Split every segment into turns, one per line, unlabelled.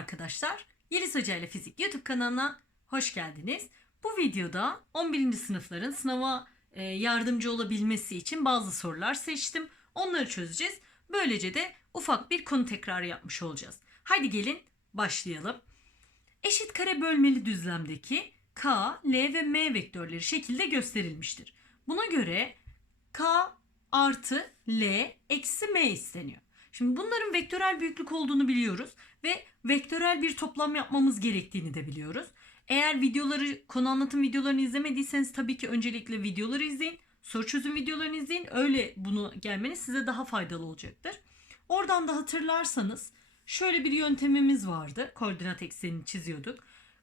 arkadaşlar. Yeliz Hoca ile Fizik YouTube kanalına hoş geldiniz. Bu videoda 11. sınıfların sınava e, yardımcı olabilmesi için bazı sorular seçtim. Onları çözeceğiz. Böylece de ufak bir konu tekrarı yapmış olacağız. Haydi gelin başlayalım. Eşit kare bölmeli düzlemdeki K, L ve M vektörleri şekilde gösterilmiştir. Buna göre K artı L eksi M isteniyor. Şimdi bunların vektörel büyüklük olduğunu biliyoruz ve vektörel bir toplam yapmamız gerektiğini de biliyoruz. Eğer videoları, konu anlatım videolarını izlemediyseniz tabii ki öncelikle videoları izleyin. Soru çözüm videolarını izleyin. Öyle bunu gelmeniz size daha faydalı olacaktır. Oradan da hatırlarsanız şöyle bir yöntemimiz vardı. Koordinat eksenini çiziyorduk.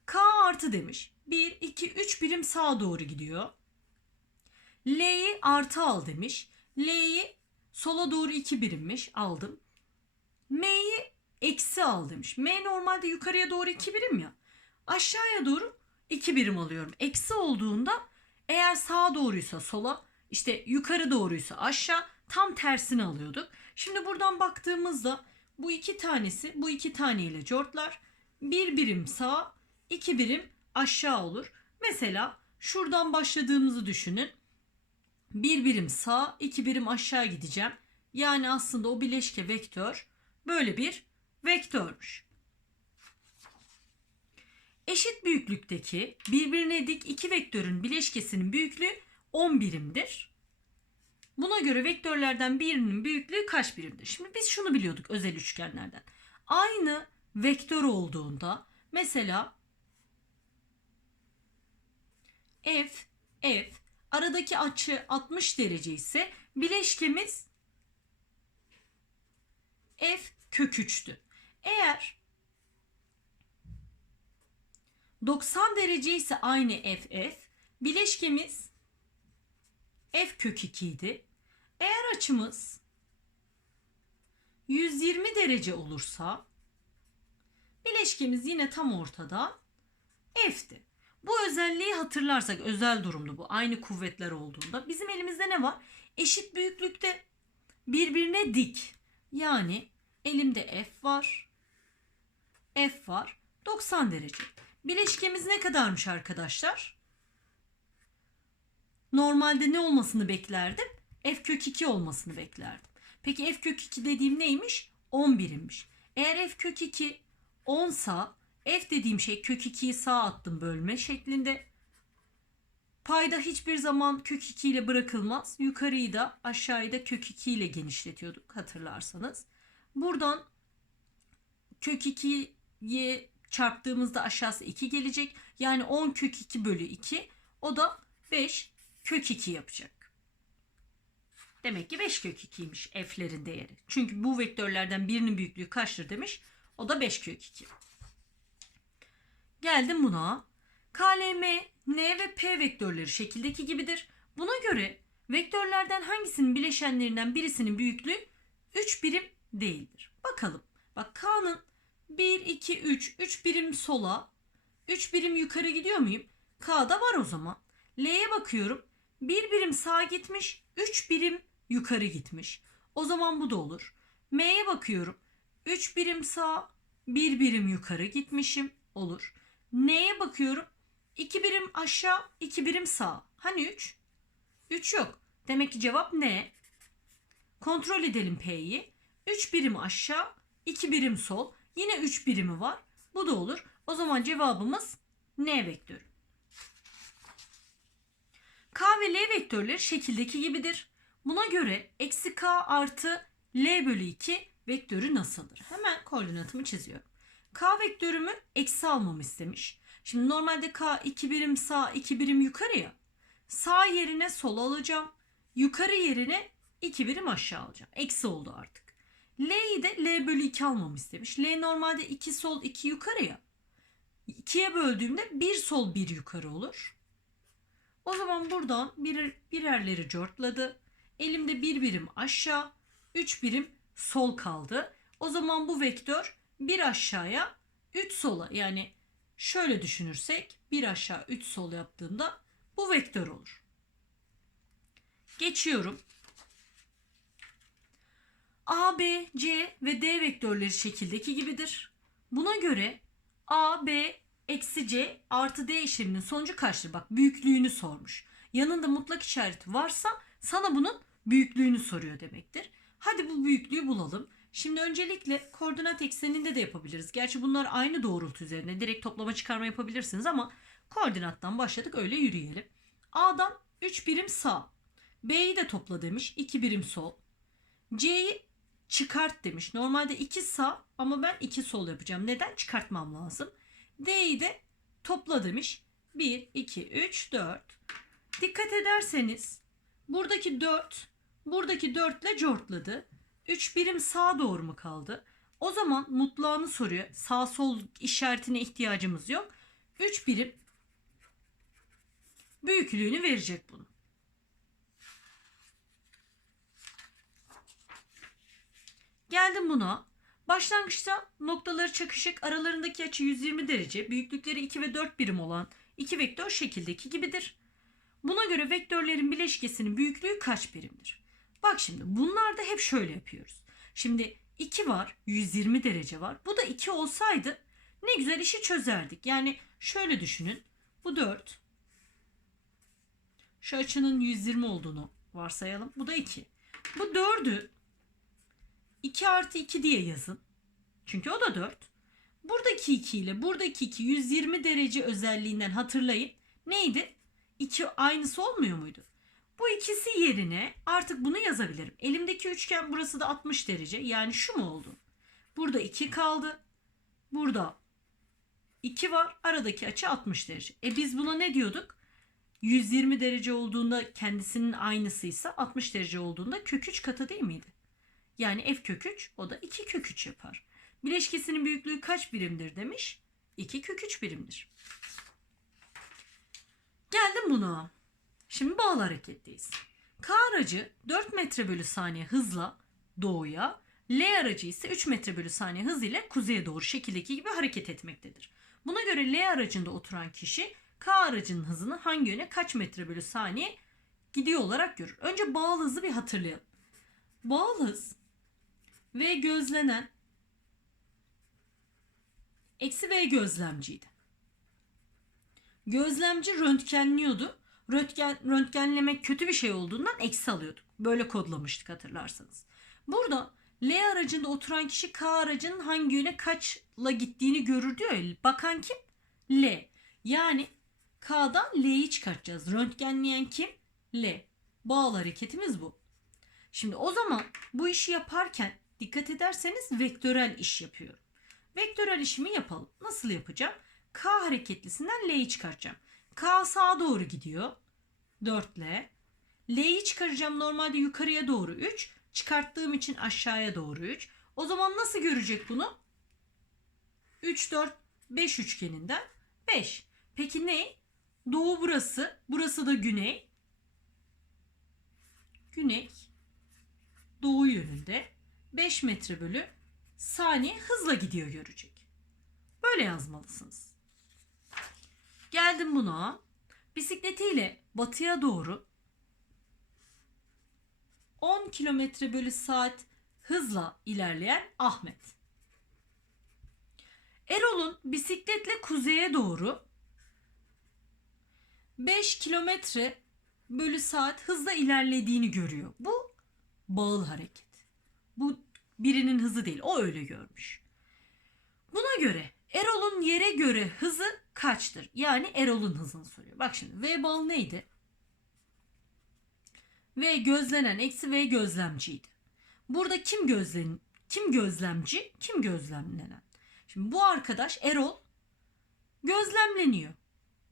K artı demiş. 1, 2, 3 birim sağa doğru gidiyor. L'yi artı al demiş. L'yi sola doğru 2 birimmiş. Aldım. M'yi eksi al demiş. M normalde yukarıya doğru 2 birim ya. Aşağıya doğru 2 birim alıyorum. Eksi olduğunda eğer sağa doğruysa sola, işte yukarı doğruysa aşağı tam tersini alıyorduk. Şimdi buradan baktığımızda bu iki tanesi bu iki taneyle cortlar. Bir birim sağ, iki birim aşağı olur. Mesela şuradan başladığımızı düşünün. Bir birim sağ, iki birim aşağı gideceğim. Yani aslında o bileşke vektör böyle bir vektörmüş. Eşit büyüklükteki birbirine dik iki vektörün bileşkesinin büyüklüğü 10 birimdir. Buna göre vektörlerden birinin büyüklüğü kaç birimdir? Şimdi biz şunu biliyorduk özel üçgenlerden. Aynı vektör olduğunda mesela f f aradaki açı 60 derece ise bileşkemiz f kök 3'tü. Eğer 90 derece ise aynı f f bileşkemiz f kök 2 idi. Eğer açımız 120 derece olursa bileşkemiz yine tam ortada f'ti. Bu özelliği hatırlarsak özel durumdu bu. Aynı kuvvetler olduğunda bizim elimizde ne var? Eşit büyüklükte birbirine dik. Yani elimde f var. F var. 90 derece. Bileşkemiz ne kadarmış arkadaşlar? Normalde ne olmasını beklerdim? F kök 2 olmasını beklerdim. Peki f kök 2 dediğim neymiş? 11'immiş. Eğer f kök 2 10 sa f dediğim şey kök 2'yi sağa attım bölme şeklinde. Payda hiçbir zaman kök 2 ile bırakılmaz. Yukarıyı da aşağıyı da kök 2 ile genişletiyorduk hatırlarsanız. Buradan kök 2'ye çarptığımızda aşağısı 2 gelecek. Yani 10 kök 2 bölü 2. O da 5 kök 2 yapacak. Demek ki 5 kök 2'ymiş f'lerin değeri. Çünkü bu vektörlerden birinin büyüklüğü kaçtır demiş. O da 5 kök 2. Geldim buna. KLM, N ve P vektörleri şekildeki gibidir. Buna göre vektörlerden hangisinin bileşenlerinden birisinin büyüklüğü 3 birim değildir. Bakalım. Bak K'nın 1, 2, 3, 3 birim sola, 3 birim yukarı gidiyor muyum? K'da var o zaman. L'ye bakıyorum. 1 birim sağa gitmiş, 3 birim yukarı gitmiş. O zaman bu da olur. M'ye bakıyorum. 3 birim sağ, 1 birim yukarı gitmişim. Olur. N'ye bakıyorum. 2 birim aşağı, 2 birim sağ. Hani 3? 3 yok. Demek ki cevap ne? Kontrol edelim P'yi. 3 birim aşağı, 2 birim sol. Yine 3 birimi var. Bu da olur. O zaman cevabımız N vektörü. K ve L vektörleri şekildeki gibidir. Buna göre eksi K artı L bölü 2 vektörü nasıldır? Hemen koordinatımı çiziyorum. K vektörümü eksi almamı istemiş. Şimdi normalde K 2 birim sağ 2 birim yukarı ya. Sağ yerine sol alacağım. Yukarı yerine 2 birim aşağı alacağım. Eksi oldu artık. L'yi de L bölü 2 almamı istemiş. L normalde 2 sol 2 yukarı ya. 2'ye böldüğümde 1 sol 1 yukarı olur. O zaman buradan birer, birerleri cortladı. Elimde bir birim aşağı, 3 birim sol kaldı. O zaman bu vektör bir aşağıya 3 sola yani şöyle düşünürsek bir aşağı 3 sol yaptığında bu vektör olur. Geçiyorum. A, B, C ve D vektörleri şekildeki gibidir. Buna göre A, B, eksi C artı D işleminin sonucu kaçtır? Bak büyüklüğünü sormuş. Yanında mutlak işareti varsa sana bunun büyüklüğünü soruyor demektir. Hadi bu büyüklüğü bulalım. Şimdi öncelikle koordinat ekseninde de yapabiliriz. Gerçi bunlar aynı doğrultu üzerine. Direkt toplama çıkarma yapabilirsiniz ama koordinattan başladık öyle yürüyelim. A'dan 3 birim sağ. B'yi de topla demiş. 2 birim sol. C'yi çıkart demiş. Normalde 2 sağ ama ben 2 sol yapacağım. Neden? Çıkartmam lazım. D'yi de topla demiş. 1, 2, 3, 4. Dikkat ederseniz buradaki 4 buradaki 4 ile cortladı. 3 birim sağa doğru mu kaldı? O zaman mutlağını soruyor. Sağ sol işaretine ihtiyacımız yok. 3 birim büyüklüğünü verecek bunun. Geldim buna. Başlangıçta noktaları çakışık aralarındaki açı 120 derece, büyüklükleri 2 ve 4 birim olan iki vektör şekildeki gibidir. Buna göre vektörlerin bileşkesinin büyüklüğü kaç birimdir? Bak şimdi bunlar da hep şöyle yapıyoruz. Şimdi 2 var, 120 derece var. Bu da 2 olsaydı ne güzel işi çözerdik. Yani şöyle düşünün. Bu 4. Şu açının 120 olduğunu varsayalım. Bu da 2. Bu 4'ü 2 artı 2 diye yazın. Çünkü o da 4. Buradaki 2 ile buradaki 2 120 derece özelliğinden hatırlayın. Neydi? 2 aynısı olmuyor muydu? Bu ikisi yerine artık bunu yazabilirim. Elimdeki üçgen burası da 60 derece. Yani şu mu oldu? Burada 2 kaldı. Burada 2 var. Aradaki açı 60 derece. E biz buna ne diyorduk? 120 derece olduğunda kendisinin aynısıysa 60 derece olduğunda kök 3 katı değil miydi? Yani f kök 3 o da 2 kök 3 yapar. Bileşkesinin büyüklüğü kaç birimdir demiş? 2 kök 3 birimdir. Geldim buna. Şimdi bağlı hareketteyiz. K aracı 4 metre bölü saniye hızla doğuya, L aracı ise 3 metre bölü saniye hız ile kuzeye doğru şekildeki gibi hareket etmektedir. Buna göre L aracında oturan kişi K aracının hızını hangi yöne kaç metre bölü saniye gidiyor olarak görür. Önce bağlı hızı bir hatırlayalım. Bağlı hız V gözlenen eksi V gözlemciydi. Gözlemci röntgenliyordu. Röntgen, röntgenlemek kötü bir şey olduğundan eksi alıyorduk. Böyle kodlamıştık hatırlarsanız. Burada L aracında oturan kişi K aracının hangi yöne kaçla gittiğini görür diyor ya. Bakan kim? L. Yani K'dan L'yi çıkartacağız. Röntgenleyen kim? L. Bağlı hareketimiz bu. Şimdi o zaman bu işi yaparken dikkat ederseniz vektörel iş yapıyorum. Vektörel işimi yapalım. Nasıl yapacağım? K hareketlisinden L'yi çıkartacağım. K sağa doğru gidiyor. 4 L. L'yi çıkaracağım normalde yukarıya doğru 3. Çıkarttığım için aşağıya doğru 3. O zaman nasıl görecek bunu? 3, 4, 5 üçgeninden 5. Peki ne? Doğu burası. Burası da güney. Güney. Doğu yönünde. 5 metre bölü saniye hızla gidiyor görecek. Böyle yazmalısınız. Geldim buna. Bisikletiyle batıya doğru 10 kilometre bölü saat hızla ilerleyen Ahmet. Erol'un bisikletle kuzeye doğru 5 kilometre bölü saat hızla ilerlediğini görüyor. Bu bağıl hareket. Bu birinin hızı değil. O öyle görmüş. Buna göre Erol'un yere göre hızı kaçtır? Yani Erol'un hızını soruyor. Bak şimdi V bal neydi? V gözlenen eksi V gözlemciydi. Burada kim gözlen kim gözlemci, kim gözlemlenen? Şimdi bu arkadaş Erol gözlemleniyor.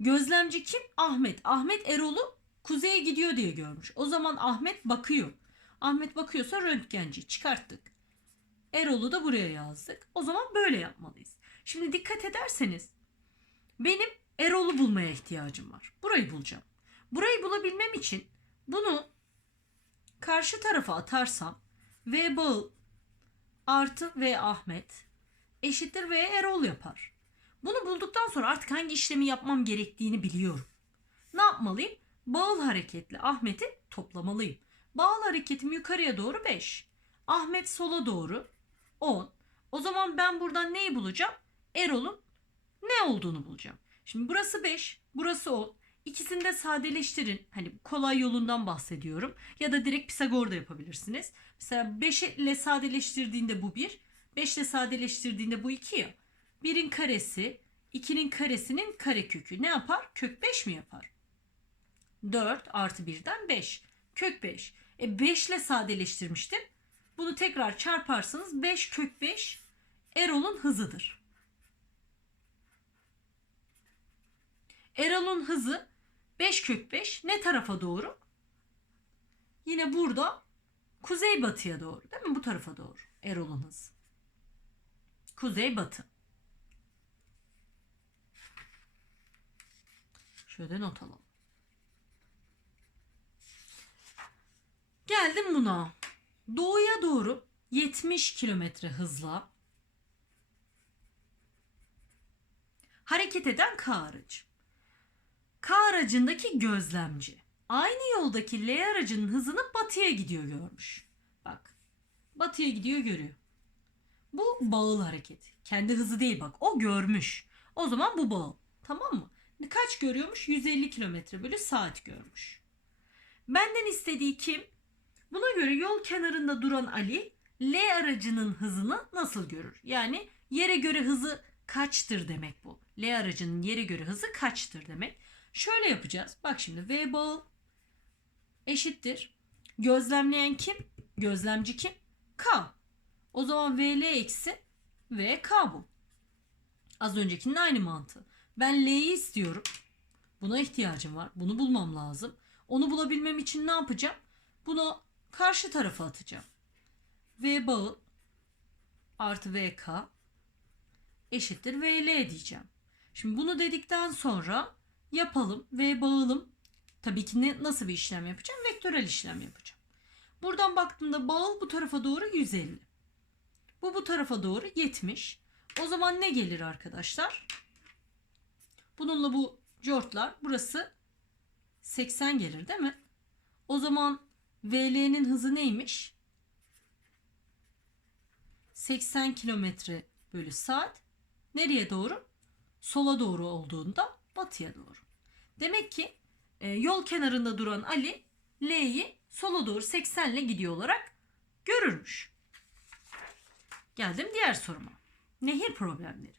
Gözlemci kim? Ahmet. Ahmet Erol'u kuzeye gidiyor diye görmüş. O zaman Ahmet bakıyor. Ahmet bakıyorsa röntgenci çıkarttık. Erol'u da buraya yazdık. O zaman böyle yapmalıyız. Şimdi dikkat ederseniz benim Erol'u bulmaya ihtiyacım var. Burayı bulacağım. Burayı bulabilmem için bunu karşı tarafa atarsam V bağıl artı V Ahmet eşittir V Erol yapar. Bunu bulduktan sonra artık hangi işlemi yapmam gerektiğini biliyorum. Ne yapmalıyım? Bağıl hareketli Ahmet'i toplamalıyım. Bağıl hareketim yukarıya doğru 5. Ahmet sola doğru 10. O zaman ben buradan neyi bulacağım? Erol'un ne olduğunu bulacağım. Şimdi burası 5, burası 10. İkisini de sadeleştirin. Hani kolay yolundan bahsediyorum. Ya da direkt Pisagor da yapabilirsiniz. Mesela 5 ile sadeleştirdiğinde bu 1. 5 ile sadeleştirdiğinde bu 2 ya. 1'in karesi 2'nin karesinin karekökü ne yapar? Kök 5 mi yapar? 4 artı 1'den 5. Kök 5. E 5 ile sadeleştirmiştim. Bunu tekrar çarparsanız 5 kök 5 Erol'un hızıdır. Erol'un hızı 5 kök 5 ne tarafa doğru? Yine burada kuzey batıya doğru değil mi? Bu tarafa doğru Erol'un hızı. Kuzey batı. Şöyle not alalım. Geldim buna. Doğuya doğru 70 kilometre hızla hareket eden K aracı. K aracındaki gözlemci aynı yoldaki L aracının hızını batıya gidiyor görmüş. Bak batıya gidiyor görüyor. Bu bağıl hareket. Kendi hızı değil bak o görmüş. O zaman bu bağıl. Tamam mı? Kaç görüyormuş? 150 kilometre bölü saat görmüş. Benden istediği kim? Buna göre yol kenarında duran Ali L aracının hızını nasıl görür? Yani yere göre hızı kaçtır demek bu. L aracının yere göre hızı kaçtır demek. Şöyle yapacağız. Bak şimdi V bağı eşittir. Gözlemleyen kim? Gözlemci kim? K. O zaman VL eksi VK bu. Az öncekinin aynı mantığı. Ben L'yi istiyorum. Buna ihtiyacım var. Bunu bulmam lazım. Onu bulabilmem için ne yapacağım? Bunu karşı tarafa atacağım. V bağı artı VK eşittir VL diyeceğim. Şimdi bunu dedikten sonra yapalım. V bağılım. Tabii ki ne, nasıl bir işlem yapacağım? Vektörel işlem yapacağım. Buradan baktığımda bağıl bu tarafa doğru 150. Bu bu tarafa doğru 70. O zaman ne gelir arkadaşlar? Bununla bu cortlar burası 80 gelir değil mi? O zaman VL'nin hızı neymiş? 80 kilometre bölü saat. Nereye doğru? Sola doğru olduğunda batıya doğru. Demek ki e, yol kenarında duran Ali L'yi sola doğru 80 ile gidiyor olarak görürmüş. Geldim diğer soruma. Nehir problemleri.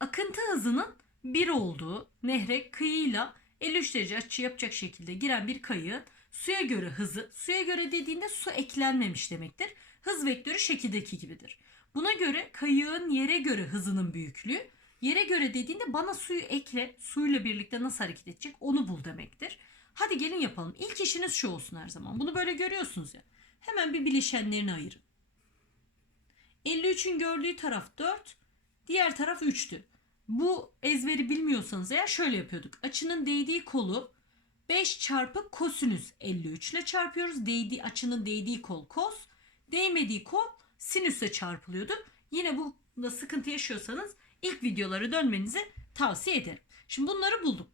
Akıntı hızının 1 olduğu nehre kıyıyla 53 derece açı yapacak şekilde giren bir kayığın suya göre hızı, suya göre dediğinde su eklenmemiş demektir. Hız vektörü şekildeki gibidir. Buna göre kayığın yere göre hızının büyüklüğü, yere göre dediğinde bana suyu ekle, suyla birlikte nasıl hareket edecek onu bul demektir. Hadi gelin yapalım. İlk işiniz şu olsun her zaman. Bunu böyle görüyorsunuz ya. Hemen bir bileşenlerini ayırın. 53'ün gördüğü taraf 4, diğer taraf 3'tü. Bu ezberi bilmiyorsanız eğer şöyle yapıyorduk. Açının değdiği kolu 5 çarpı kosinüs 53 ile çarpıyoruz. Değdiği, açının değdiği kol kos, değmediği kol sinüsle çarpılıyordu. Yine bu da sıkıntı yaşıyorsanız ilk videolara dönmenizi tavsiye ederim. Şimdi bunları buldum.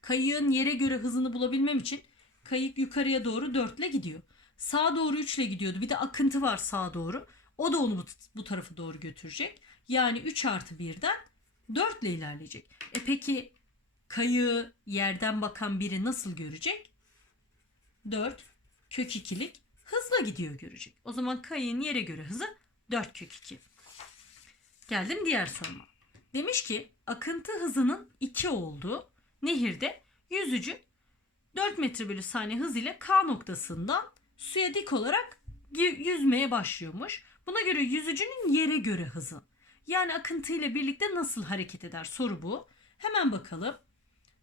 Kayığın yere göre hızını bulabilmem için kayık yukarıya doğru 4 ile gidiyor. Sağa doğru 3 ile gidiyordu. Bir de akıntı var sağa doğru. O da onu bu, bu tarafa doğru götürecek. Yani 3 artı 1'den 4 ile ilerleyecek. E peki kayığı yerden bakan biri nasıl görecek? 4 kök 2'lik hızla gidiyor görecek. O zaman kayığın yere göre hızı 4 kök 2. Geldim diğer soruma. Demiş ki akıntı hızının 2 olduğu nehirde yüzücü 4 metre bölü saniye hız ile K noktasından suya dik olarak yüzmeye başlıyormuş. Buna göre yüzücünün yere göre hızı. Yani akıntı ile birlikte nasıl hareket eder soru bu. Hemen bakalım.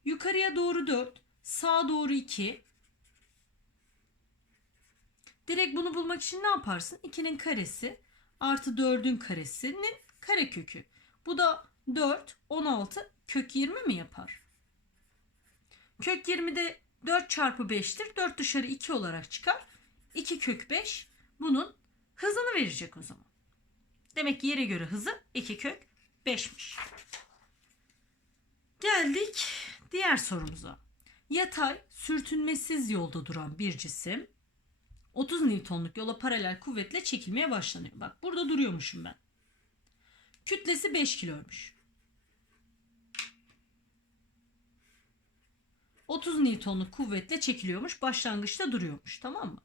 Yukarıya doğru 4, sağa doğru 2. Direkt bunu bulmak için ne yaparsın? 2'nin karesi artı 4'ün karesinin karekökü. Bu da 4, 16 kök 20 mi yapar? Kök 20 de 4 çarpı 5'tir. 4 dışarı 2 olarak çıkar. 2 kök 5 bunun hızını verecek o zaman. Demek ki yere göre hızı 2 kök 5'miş. Geldik Diğer sorumuza. Yatay, sürtünmesiz yolda duran bir cisim 30 Newton'luk yola paralel kuvvetle çekilmeye başlanıyor. Bak burada duruyormuşum ben. Kütlesi 5 kiloymuş. 30 Newton'luk kuvvetle çekiliyormuş. Başlangıçta duruyormuş tamam mı?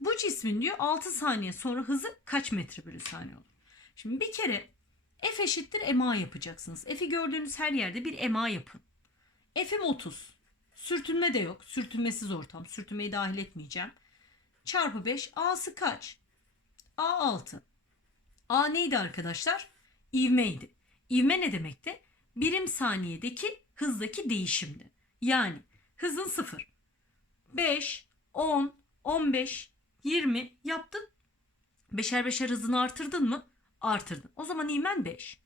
Bu cismin diyor 6 saniye sonra hızı kaç metre bölü saniye olur? Şimdi bir kere F eşittir MA yapacaksınız. F'i gördüğünüz her yerde bir MA yapın. F'im 30. Sürtünme de yok. Sürtünmesiz ortam. Sürtünmeyi dahil etmeyeceğim. Çarpı 5. A'sı kaç? A 6. A neydi arkadaşlar? İvmeydi. İvme ne demekti? Birim saniyedeki hızdaki değişimdi. Yani hızın 0. 5, 10, 15, 20 yaptın. Beşer beşer hızını artırdın mı? Artırdın. O zaman ivmen 5.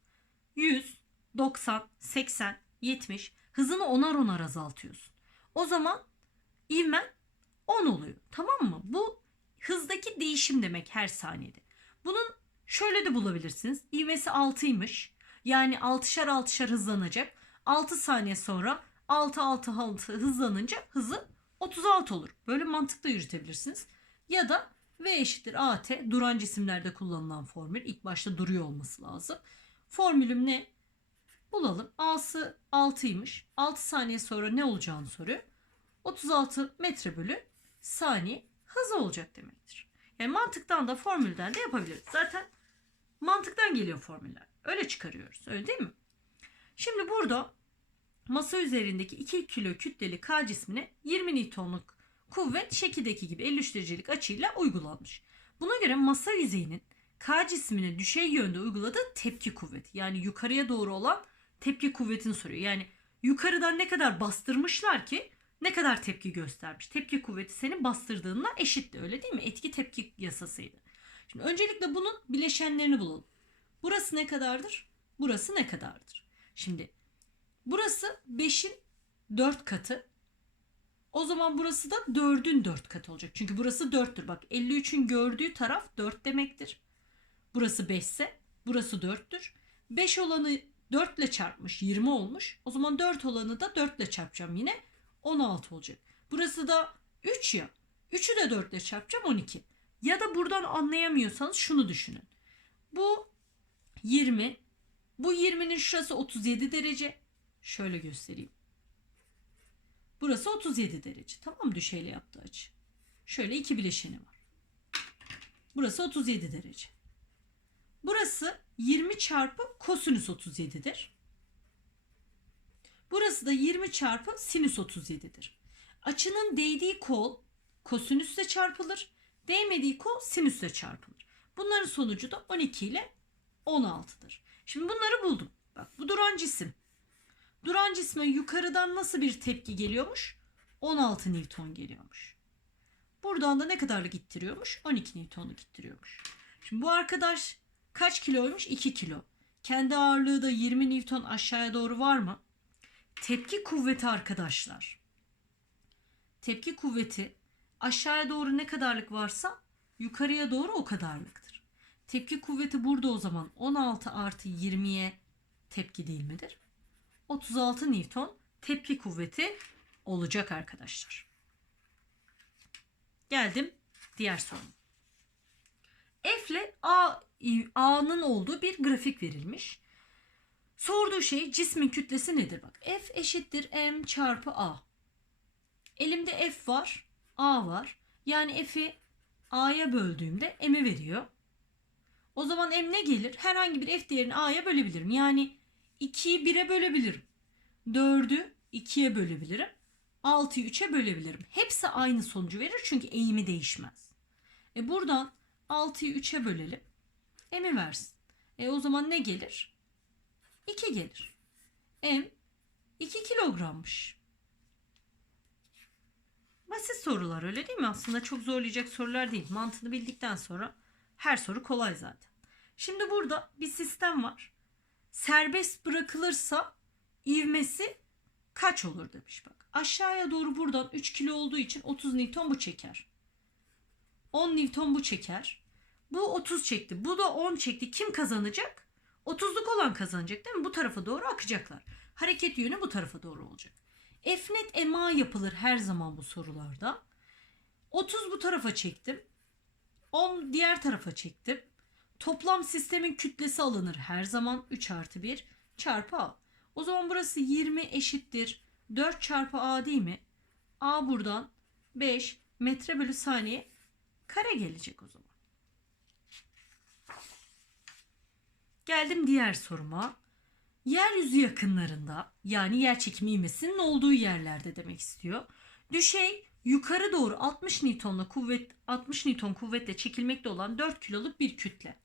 100, 90, 80, 70 hızını onar onar azaltıyorsun. O zaman ivmen 10 oluyor. Tamam mı? Bu hızdaki değişim demek her saniyede. Bunun şöyle de bulabilirsiniz. İvmesi 6'ymış. Yani 6'şar 6'şar hızlanacak. 6 saniye sonra 6 6 6 hızlanınca hızı 36 olur. Böyle mantıkla yürütebilirsiniz. Ya da V eşittir AT duran cisimlerde kullanılan formül. İlk başta duruyor olması lazım. Formülüm ne? Bulalım. A'sı 6'ymış. 6 saniye sonra ne olacağını soruyor. 36 metre bölü saniye hızı olacak demektir. Yani mantıktan da formülden de yapabiliriz. Zaten mantıktan geliyor formüller. Öyle çıkarıyoruz. Öyle değil mi? Şimdi burada masa üzerindeki 2 kilo kütleli K cismine 20 Newton'luk kuvvet şekildeki gibi 53 derecelik açıyla uygulanmış. Buna göre masa yüzeyinin K cismine düşey yönde uyguladığı tepki kuvveti yani yukarıya doğru olan tepki kuvvetini soruyor. Yani yukarıdan ne kadar bastırmışlar ki ne kadar tepki göstermiş. Tepki kuvveti senin bastırdığınla eşitti öyle değil mi? Etki tepki yasasıydı. Şimdi öncelikle bunun bileşenlerini bulalım. Burası ne kadardır? Burası ne kadardır? Şimdi burası 5'in 4 katı. O zaman burası da 4'ün 4 katı olacak. Çünkü burası 4'tür. Bak 53'ün gördüğü taraf 4 demektir. Burası 5 ise burası 4'tür. 5 olanı 4 ile çarpmış 20 olmuş. O zaman 4 olanı da 4 ile çarpacağım yine 16 olacak. Burası da 3 ya. 3'ü de 4 ile çarpacağım 12. Ya da buradan anlayamıyorsanız şunu düşünün. Bu 20. Bu 20'nin şurası 37 derece. Şöyle göstereyim. Burası 37 derece. Tamam mı? Düşeyle yaptığı açı. Şöyle iki bileşeni var. Burası 37 derece. Burası 20 çarpı kosinüs 37'dir. Burası da 20 çarpı sinüs 37'dir. Açının değdiği kol kosinüsle çarpılır. Değmediği kol sinüsle çarpılır. Bunların sonucu da 12 ile 16'dır. Şimdi bunları buldum. Bak bu duran cisim. Duran cisme yukarıdan nasıl bir tepki geliyormuş? 16 Newton geliyormuş. Buradan da ne kadarlık ittiriyormuş? 12 Newton'luk ittiriyormuş. Şimdi bu arkadaş kaç kiloymuş? 2 kilo. Kendi ağırlığı da 20 Newton aşağıya doğru var mı? Tepki kuvveti arkadaşlar. Tepki kuvveti aşağıya doğru ne kadarlık varsa yukarıya doğru o kadarlıktır. Tepki kuvveti burada o zaman 16 artı 20'ye tepki değil midir? 36 Newton tepki kuvveti olacak arkadaşlar. Geldim diğer sorum. A'nın olduğu bir grafik verilmiş. Sorduğu şey cismin kütlesi nedir? Bak F eşittir M çarpı A. Elimde F var, A var. Yani F'i A'ya böldüğümde M'i veriyor. O zaman M ne gelir? Herhangi bir F değerini A'ya bölebilirim. Yani 2'yi 1'e bölebilirim. 4'ü 2'ye bölebilirim. 6'yı 3'e bölebilirim. Hepsi aynı sonucu verir çünkü eğimi değişmez. E buradan 6'yı 3'e bölelim. M'i versin. E o zaman ne gelir? 2 gelir. M 2 kilogrammış. Basit sorular öyle değil mi? Aslında çok zorlayacak sorular değil. Mantığını bildikten sonra her soru kolay zaten. Şimdi burada bir sistem var. Serbest bırakılırsa ivmesi kaç olur demiş bak. Aşağıya doğru buradan 3 kilo olduğu için 30 Newton bu çeker. 10 Newton bu çeker. Bu 30 çekti. Bu da 10 çekti. Kim kazanacak? 30'luk olan kazanacak değil mi? Bu tarafa doğru akacaklar. Hareket yönü bu tarafa doğru olacak. F net ema yapılır her zaman bu sorularda. 30 bu tarafa çektim. 10 diğer tarafa çektim. Toplam sistemin kütlesi alınır her zaman 3 artı 1 çarpı A. O zaman burası 20 eşittir 4 çarpı A değil mi? A buradan 5 metre bölü saniye kare gelecek o zaman. Geldim diğer soruma. Yeryüzü yakınlarında yani yer çekimi ivmesinin olduğu yerlerde demek istiyor. Düşey yukarı doğru 60 Newton'la kuvvet 60 Newton kuvvetle çekilmekte olan 4 kiloluk bir kütle.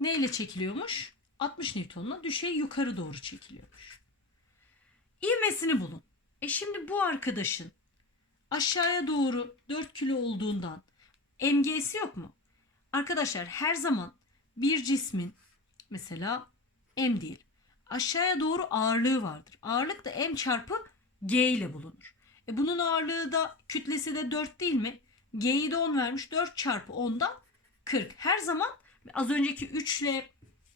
Ne ile çekiliyormuş? 60 Newton'la düşey yukarı doğru çekiliyormuş. İvmesini bulun. E şimdi bu arkadaşın aşağıya doğru 4 kilo olduğundan MG'si yok mu? Arkadaşlar her zaman bir cismin mesela M değil. Aşağıya doğru ağırlığı vardır. Ağırlık da M çarpı G ile bulunur. E bunun ağırlığı da kütlesi de 4 değil mi? G'yi de 10 vermiş. 4 çarpı 10'dan 40. Her zaman az önceki 3 ile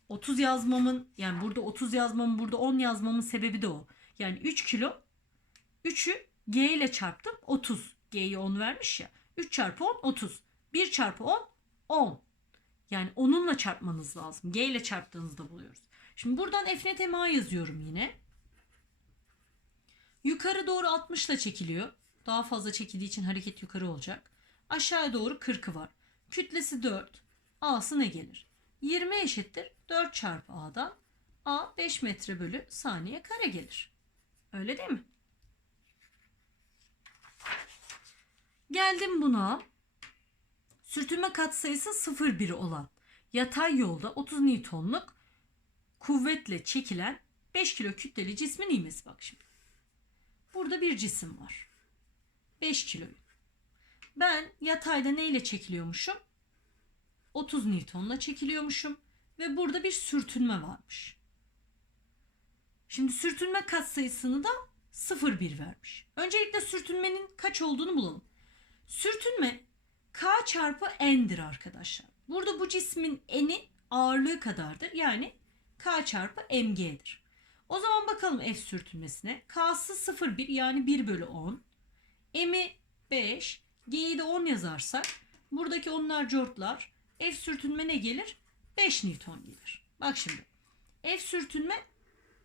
30 yazmamın yani burada 30 yazmamın burada 10 yazmamın sebebi de o. Yani 3 kilo 3'ü G ile çarptım 30. G'yi 10 vermiş ya. 3 çarpı 10 30. 1 çarpı 10 10. Yani onunla çarpmanız lazım. G ile çarptığınızda buluyoruz. Şimdi buradan F net MA yazıyorum yine. Yukarı doğru 60 ile çekiliyor. Daha fazla çekildiği için hareket yukarı olacak. Aşağıya doğru 40'ı var. Kütlesi 4. A'sı ne gelir? 20 eşittir 4 çarpı A'dan. A 5 metre bölü saniye kare gelir. Öyle değil mi? Geldim buna. Sürtünme katsayısı 0,1 olan yatay yolda 30 Newton'luk kuvvetle çekilen 5 kilo kütleli cismin ivmesi bak şimdi. Burada bir cisim var. 5 kilo. Ben yatayda neyle çekiliyormuşum? 30 Newton'la çekiliyormuşum ve burada bir sürtünme varmış. Şimdi sürtünme katsayısını da 0,1 vermiş. Öncelikle sürtünmenin kaç olduğunu bulalım. Sürtünme K çarpı N'dir arkadaşlar. Burada bu cismin N'i ağırlığı kadardır. Yani K çarpı MG'dir. O zaman bakalım F sürtünmesine. K'sı 0,1 yani 1 bölü 10. M'i 5. G'yi de 10 yazarsak buradaki onlar cortlar. F sürtünme ne gelir? 5 Newton gelir. Bak şimdi. F sürtünme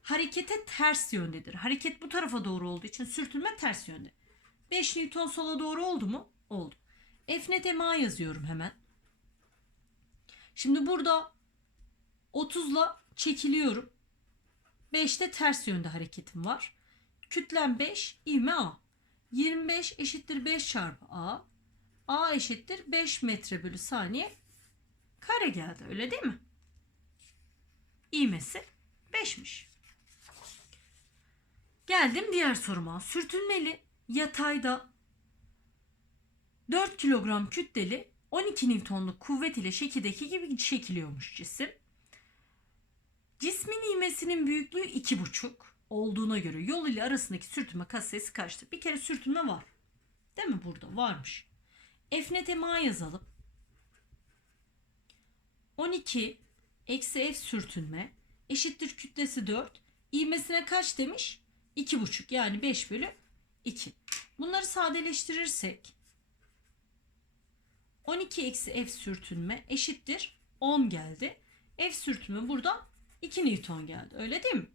harekete ters yöndedir. Hareket bu tarafa doğru olduğu için sürtünme ters yönde. 5 Newton sola doğru oldu mu? Oldu. F net MA yazıyorum hemen. Şimdi burada 30'la çekiliyorum. 5'te ters yönde hareketim var. Kütlem 5, ivme A. 25 eşittir 5 çarpı A. A eşittir 5 metre bölü saniye kare geldi öyle değil mi? İğmesi 5'miş. Geldim diğer soruma. Sürtünmeli yatayda 4 kilogram kütleli 12 Newton'luk kuvvet ile şekildeki gibi çekiliyormuş cisim. Cismin ivmesinin büyüklüğü 2,5 olduğuna göre yol ile arasındaki sürtünme katsayısı kaçtır? Bir kere sürtünme var. Değil mi burada? Varmış. F net MA yazalım. 12 eksi F sürtünme eşittir kütlesi 4. İvmesine kaç demiş? 2,5 yani 5 bölü 2. Bunları sadeleştirirsek 12 eksi F sürtünme eşittir 10 geldi. F sürtünme buradan 2 Newton geldi. Öyle değil mi?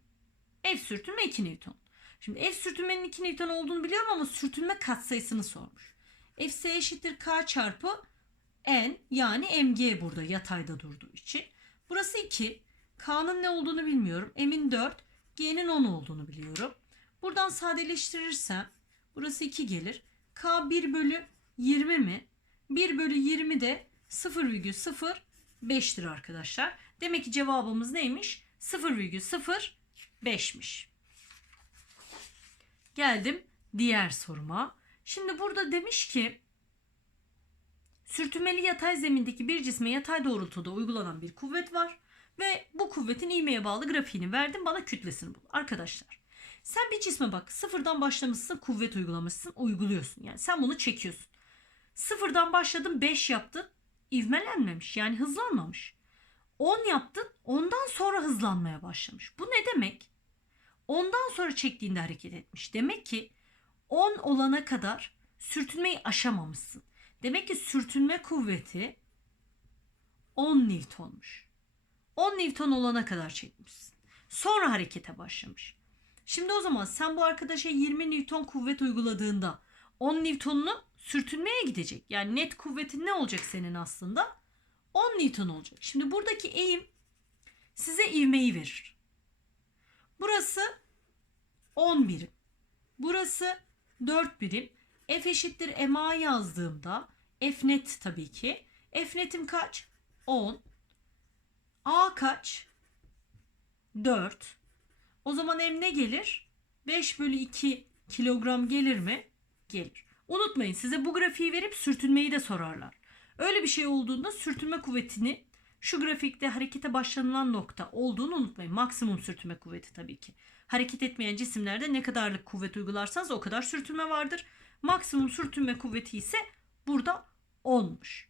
F sürtünme 2 Newton. Şimdi F sürtünmenin 2 Newton olduğunu biliyorum ama sürtünme katsayısını sormuş. Fs eşittir K çarpı N yani mg burada yatayda durduğu için. Burası 2. K'nın ne olduğunu bilmiyorum. M'in 4. G'nin 10 olduğunu biliyorum. Buradan sadeleştirirsem burası 2 gelir. K 1 bölü 20 mi? 1 bölü 20 de 0,05'tir arkadaşlar. Demek ki cevabımız neymiş? 0,05'miş. Geldim diğer soruma. Şimdi burada demiş ki sürtünmeli yatay zemindeki bir cisme yatay doğrultuda uygulanan bir kuvvet var ve bu kuvvetin ivmeye bağlı grafiğini verdim bana kütlesini bul. Arkadaşlar sen bir cisme bak sıfırdan başlamışsın kuvvet uygulamışsın uyguluyorsun yani sen bunu çekiyorsun. Sıfırdan başladın 5 yaptın ivmelenmemiş yani hızlanmamış. 10 yaptın ondan sonra hızlanmaya başlamış. Bu ne demek? Ondan sonra çektiğinde hareket etmiş. Demek ki 10 olana kadar sürtünmeyi aşamamışsın. Demek ki sürtünme kuvveti 10 Newton'muş. 10 Newton olana kadar çekmişsin. Sonra harekete başlamış. Şimdi o zaman sen bu arkadaşa 20 Newton kuvvet uyguladığında 10 Newton'unu sürtünmeye gidecek. Yani net kuvvetin ne olacak senin aslında? 10 Newton olacak. Şimdi buradaki eğim size ivmeyi verir. Burası 10 birim. Burası 4 birim. F eşittir MA yazdığımda F net tabii ki. F netim kaç? 10. A kaç? 4. O zaman M ne gelir? 5 bölü 2 kilogram gelir mi? Gelir. Unutmayın size bu grafiği verip sürtünmeyi de sorarlar. Öyle bir şey olduğunda sürtünme kuvvetini şu grafikte harekete başlanılan nokta olduğunu unutmayın. Maksimum sürtünme kuvveti tabii ki. Hareket etmeyen cisimlerde ne kadarlık kuvvet uygularsanız o kadar sürtünme vardır. Maksimum sürtünme kuvveti ise burada 10'muş.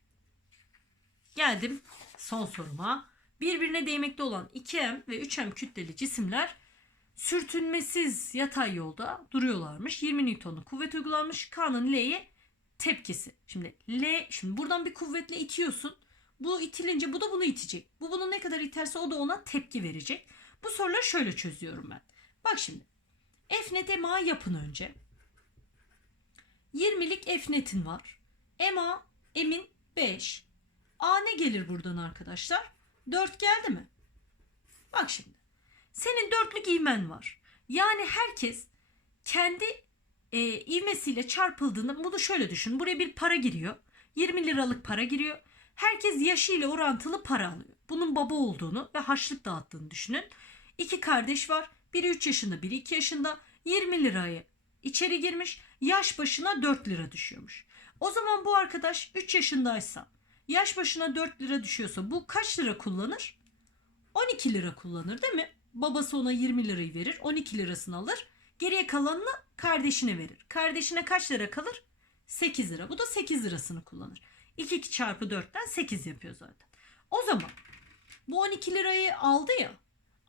Geldim son soruma. Birbirine değmekte olan 2M ve 3M kütleli cisimler sürtünmesiz yatay yolda duruyorlarmış. 20 Newton'lu kuvvet uygulanmış. K'nın L'ye tepkisi. Şimdi L şimdi buradan bir kuvvetle itiyorsun. Bu itilince bu da bunu itecek. Bu bunu ne kadar iterse o da ona tepki verecek. Bu soruları şöyle çözüyorum ben. Bak şimdi. F net MA yapın önce. 20'lik F netin var. MA M'in 5. A ne gelir buradan arkadaşlar? 4 geldi mi? Bak şimdi. Senin dörtlük ivmen var. Yani herkes kendi e, ivmesiyle çarpıldığında bunu şöyle düşün. Buraya bir para giriyor. 20 liralık para giriyor. Herkes yaşıyla orantılı para alıyor. Bunun baba olduğunu ve harçlık dağıttığını düşünün. İki kardeş var. Biri 3 yaşında, biri 2 yaşında. 20 lirayı içeri girmiş. Yaş başına 4 lira düşüyormuş. O zaman bu arkadaş 3 yaşındaysa, yaş başına 4 lira düşüyorsa bu kaç lira kullanır? 12 lira kullanır değil mi? Babası ona 20 lirayı verir. 12 lirasını alır. Geriye kalanını kardeşine verir. Kardeşine kaç lira kalır? 8 lira. Bu da 8 lirasını kullanır. 2 çarpı 4'ten 8 yapıyor zaten. O zaman bu 12 lirayı aldı ya.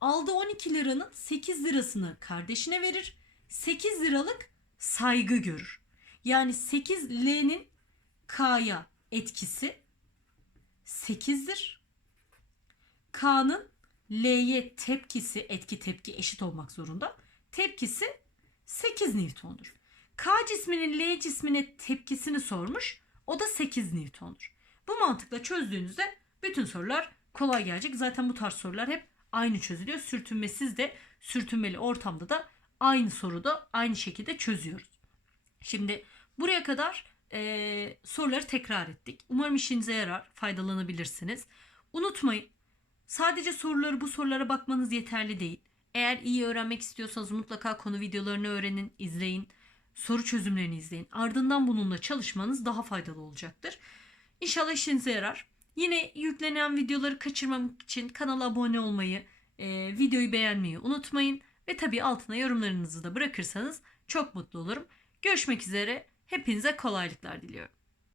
Aldı 12 liranın 8 lirasını kardeşine verir. 8 liralık saygı görür. Yani 8L'nin K'ya etkisi 8'dir. K'nın L'ye tepkisi, etki tepki eşit olmak zorunda. Tepkisi 8 Newton'dur. K cisminin L cismine tepkisini sormuş. O da 8 Newton'dur. Bu mantıkla çözdüğünüzde bütün sorular kolay gelecek. Zaten bu tarz sorular hep aynı çözülüyor. Sürtünmesiz de sürtünmeli ortamda da aynı soruda aynı şekilde çözüyoruz. Şimdi buraya kadar e, soruları tekrar ettik. Umarım işinize yarar, faydalanabilirsiniz. Unutmayın sadece soruları bu sorulara bakmanız yeterli değil. Eğer iyi öğrenmek istiyorsanız mutlaka konu videolarını öğrenin, izleyin. Soru çözümlerini izleyin. Ardından bununla çalışmanız daha faydalı olacaktır. İnşallah işinize yarar. Yine yüklenen videoları kaçırmamak için kanala abone olmayı, e, videoyu beğenmeyi unutmayın. Ve tabii altına yorumlarınızı da bırakırsanız çok mutlu olurum. Görüşmek üzere. Hepinize kolaylıklar diliyorum.